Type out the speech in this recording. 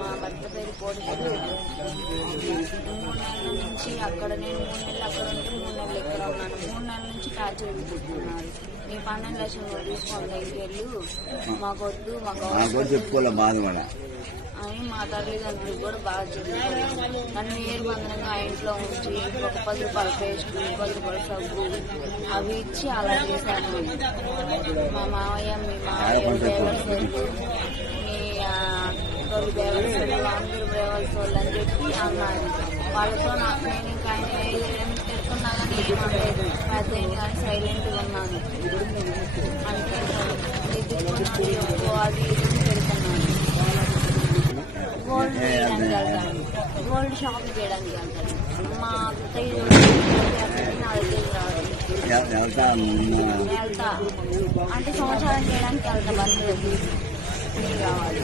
మా భర్త పేరు కోడిపల్లి. 3 నెలల నుంచి అక్కడ నేను 3 నెలలు అక్కడ ఉంటే 3 నెలలు ఇక్కడ ఉన్నాను. 3 నెలల నుంచి టార్చర్ చూపిస్తున్నారు. మీ 12 లక్షలు తీసుకోండి ఇంకెళ్ళు, మాకొద్దు, మాకు చెప్పుకోలే బాధ అని మా తల్లిదండ్రులు కూడా బాగా చెప్తారు. నన్ను ఏర్బంధనంగా ఆ ఇంట్లో ఉంచి ఒక 10 రూపాయల పేస్ట్, 10 రూపాయల సబ్బు అవి ఇచ్చి అలా చేశాను. మా మావయ్య, మీ మావయ్య బేవర్సోళ్ళు, మీ తొలి బేవర్సోళ్ళు, అందరూ బేవర్సోళ్ళు అని చెప్పి అన్నారు. వాళ్ళతో నేను ఇంకా ఆయన పెడుతున్నా కానీ ఏమనలేదు. పెద్ద కానీ సైలెంట్గా ఉన్నాను. అంటే అది పెడుతున్నాను. గోల్డ్ చేయడానికి వెళ్తాను, గోల్డ్ షాప్ చేయడానికి వెళ్తాను. మా అత్తయ్య నా దగ్గర రాదు. వెళ్తా అంటే సంవత్సరం చేయడానికి వెళ్తా. భర్త దగ్గర కావాలి.